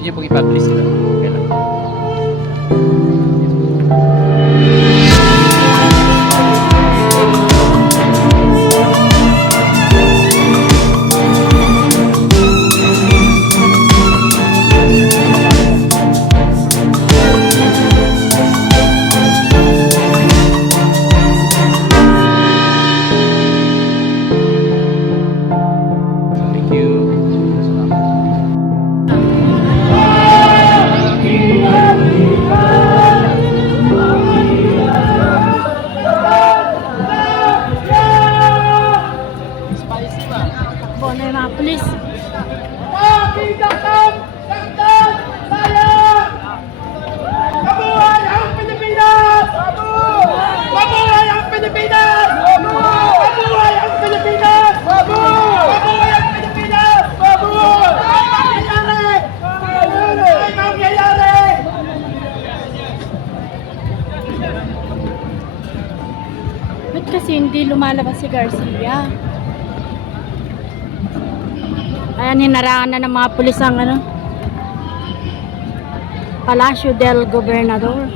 pwede nyo pong i-publish sila. Okay lang. Thank you. Takbo na yung mga pulis. Pakinggan! Saktan! Bayan! Mabuhay ang Pilipinas! Mabuhay ang Pilipinas! Mabuhay ang Pilipinas! Mabuhay ang Pilipinas! Ay mangyayari! Ay mangyayari! Ba't kasi hindi lumalabas si Garcia? Ayan, hinarangan na ng mga pulis ang Palacio del Gobernador.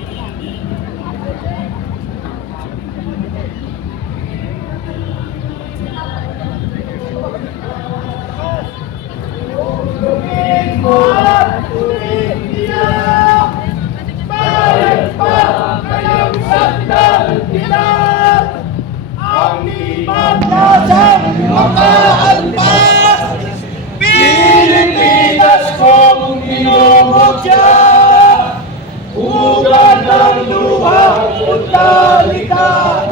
Ang limang kasang makaalpas, Pilipinas kong minumutya, ugat ng luha at talikan.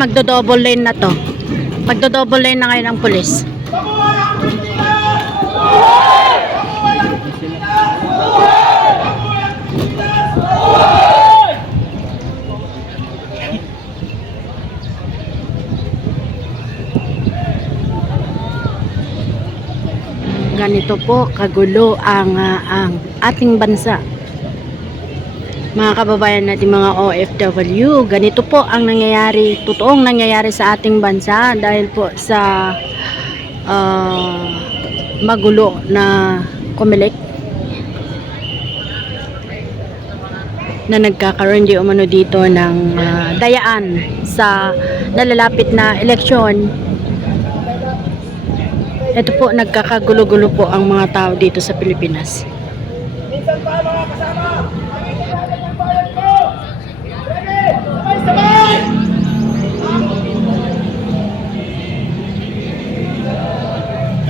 Magdo-double lane na to. Magdo-double lane na ngayon ang pulis. Ganito po kagulo ang ating bansa. Mga kababayan natin, mga OFW, ganito po ang nangyayari, totoong nangyayari sa ating bansa dahil po sa magulo na COMELEC na nagkakaroon di umano dito ng dayaan sa nalalapit na eleksyon. Ito po, nagkakagulo-gulo po ang mga tao dito sa Pilipinas. Minsan pa mga kasama, ang itinatag ng bayan ko. Ready? Sabay-sabay!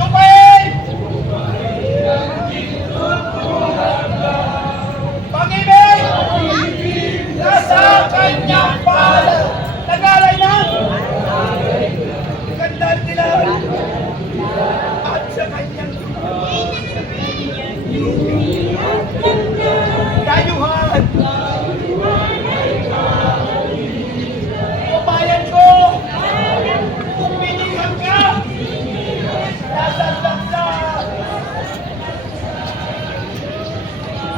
Lupain! Pag-ibig! Nasa kanyang pala. Tagalay na! Gandaan nila! At sa kanyang dayuhan. O bayan ko, kung pinihan ka, nasasaktan ka.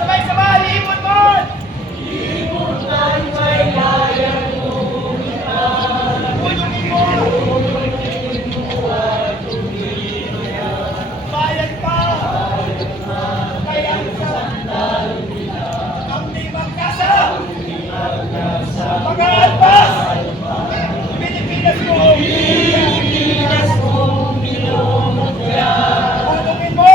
Sabay-sabay, ibon mo! Ibon tayo may bayan mo. Pulungin mo! Bayan ka! Kaya ang limang kasa! Mag-aalpas! Pilipinas ko! Pilipinas ko! Pulungin mo!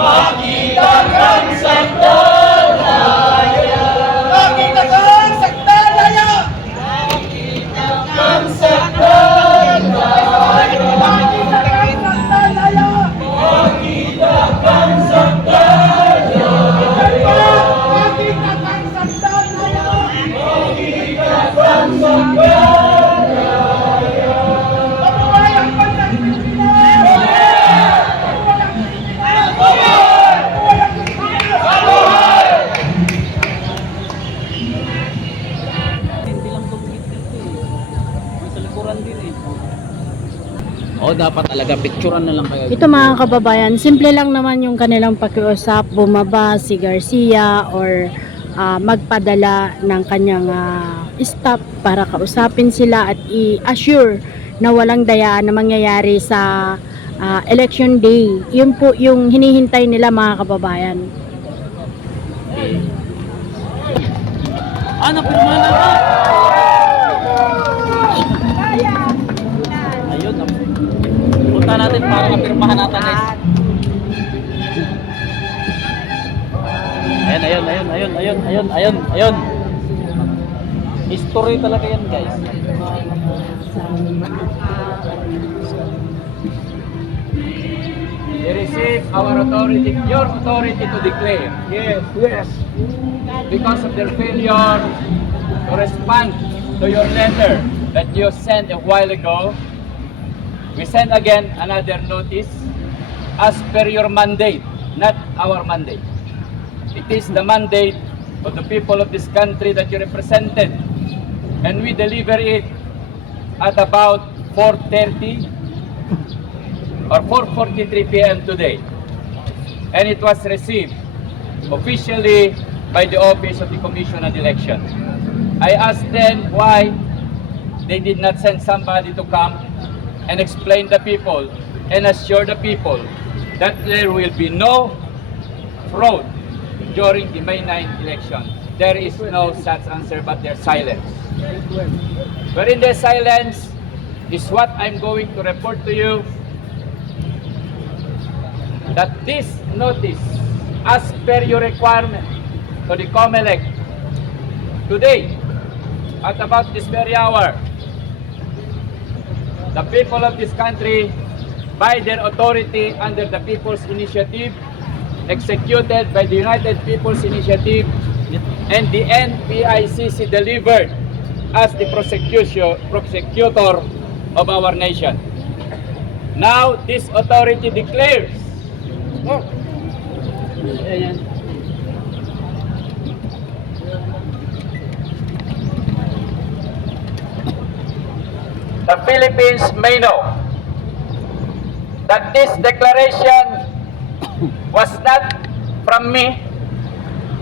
Makita kang saktan! Makita kang saktan! Makita kang saktan! Makita kang saktan! Makita kang saktan! Makita kang saktan! Makita kang saktan! Mabuhay ang bansang Pilipinas! Mabuhay ang Pilipinas! Mabuhay ang Pilipinas! Mabuhay! Hindi lang itong dito eh. Sa likuran din eh. Oo, dapat talaga picturean na lang kayo. Ito mga kababayan, simple lang naman yung kanilang pakiusap, bumaba si Garcia or magpadala ng kanyang staff para kausapin sila at i-assure na walang dayaan na mangyayari sa election day. Yun po yung hinihintay nila mga kababayan. Ano, pirma na ba? Ayun, punta natin para mapirmahan natin guys. Ayun. History talaga yan guys. We receive our authority, your authority to declare. Yes. Because of their failure to respond to your letter that you sent a while ago, we send again another notice as per your mandate, not our mandate. It is the mandate of the people of this country that you represented, and we deliver it at about 4:30 or 4:43 p.m. today, and it was received officially by the Office of the Commission on Election. I asked them why they did not send somebody to come and explain the people and assure the people that there will be no fraud during the May 9 election. There is no such answer but their silence. But in their silence is what I'm going to report to you, that this notice, as per your requirement to the COMELEC, today, at about this very hour, the people of this country, by their authority under the People's Initiative, executed by the United People's Initiative, and the NPICC delivered as the prosecutor of our nation. Now, this authority declares the Philippines may know that this declaration was not from me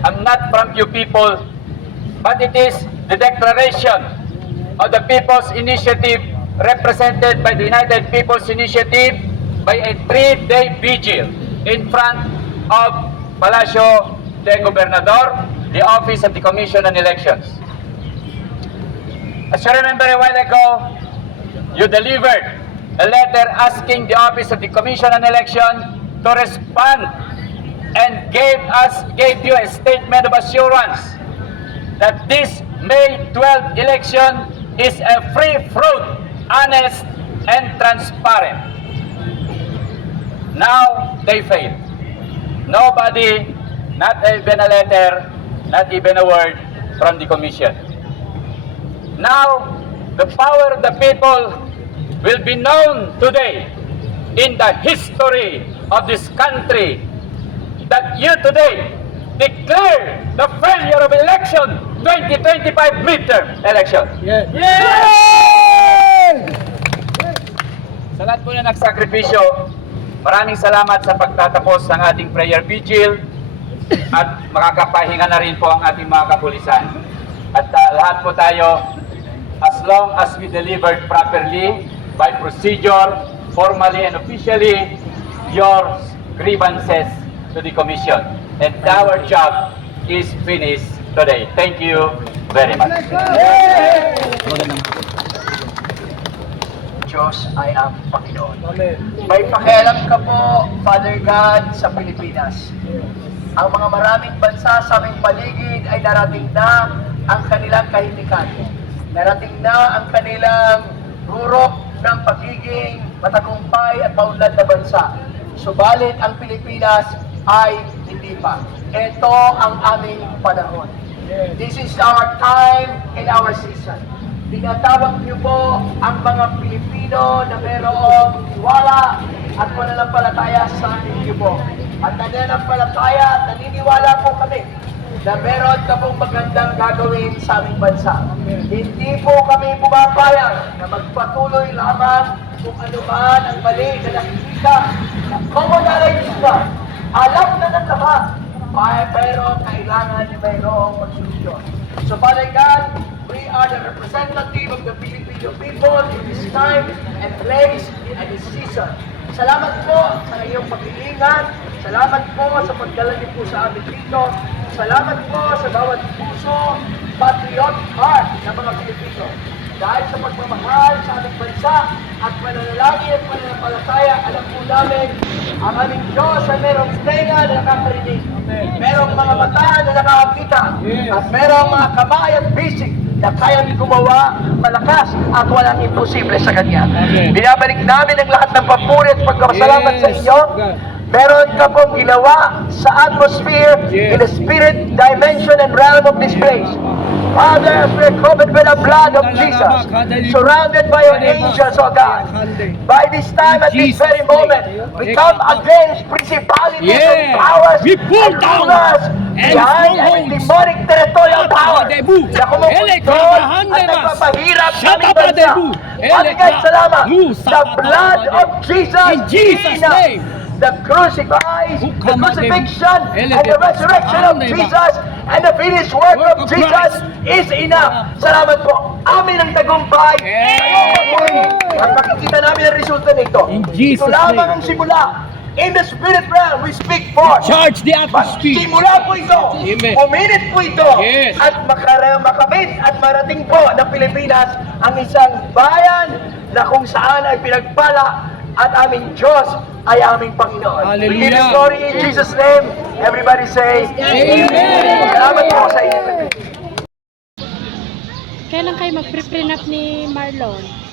and not from you people, but it is the declaration of the People's Initiative represented by the United People's Initiative by a 3-day vigil in front of Palacio de Gobernador, the Office of the Commission on Elections. As you remember a while ago, you delivered a letter asking the Office of the Commission on Election to respond and gave you a statement of assurance that this May 12 election is a free, fruit, honest, and transparent. Now they failed. Nobody, not even a letter, not even a word from the Commission. Now, the power of the people will be known today in the history of this country, that you today declare the failure of election 2025 midterm election. Yes. Sa lahat po na nagsakripisyo, maraming salamat sa pagtatapos ng ating prayer vigil at makakapahinga na rin po ang ating mga kapulisan. At lahat po tayo, as long as we delivered properly, by procedure, formally and officially, your grievances to the Commission. And our job is finished today. Thank you very much. Diyos ay ang Panginoon. May pakialam ka po, Father God, sa Pilipinas. Ang mga maraming bansa sa aming paligid ay narating na ang kanilang kahindikan. Narating na ang kanilang rurok ng pagiging matagumpay at maunlad na bansa. Subalit ang Pilipinas ay hindi pa. Ito ang aming panahon. This is our time and our season. Tinatawag niyo po ang mga Pilipino na mayroong tiwala at pananampalataya sa inyo po. At nananampalataya, naniniwala po kami na meron ka pong magandang gagawin sa aming bansa. Hindi po kami pumapayag na magpatuloy lamang kung ano man ang mali na nakikita, na commonalize na, alam na ng lahat, pero kailangan mayroong magsolusyon. So Father God, we are the representative of the Filipino people in this time and place and this season. Salamat po sa iyong pag-iingat. Salamat po sa pagdala niyo po sa amin dito. Salamat po sa bawat puso, patriotic heart ng mga Pilipino. Dahil sa pagmamahal sa ating bansa at pananalangin at pananampalataya, alam po namin ang aming Diyos ay merong tenga na nakakarinig. Merong mga mata na nakakakita. At merong mga kamay at bisig na kayang gumawa malakas at walang imposible sa Kanya. Binabalik namin ang lahat ng papuri at pagkapasalamat sa inyo. Meron ka pong ginawa sa atmosphere in the spirit dimension and realm of this place. Father, as we are covered by the blood of Jesus, surrounded by your angels, O God, by this time, at this very moment, we come against principalities and powers and rulers behind every demonic territorial power na kumukontrol at nagpapahirap sa aming bansa. Father God, salamat. The blood of Jesus is enough. The crucifixion and the resurrection of Jesus and the finished work of Jesus is enough. Salamat po. Amin ang tagumpay. At makikita namin ang resulta nito. Ito lamang ang simula. In the spirit realm, we speak forth. Charge the atmosphere. Simula po ito. Amen. Puminit po ito. Yes. At makamit at marating po ng Pilipinas ang isang bayan na kung saan ay pinagpala at aming Diyos ay aming Panginoon. Hallelujah. We give you glory in Jesus' name. Everybody say, Amen. Salamat po sa inyo. Kailan kayo mag-prenup ni Marlon?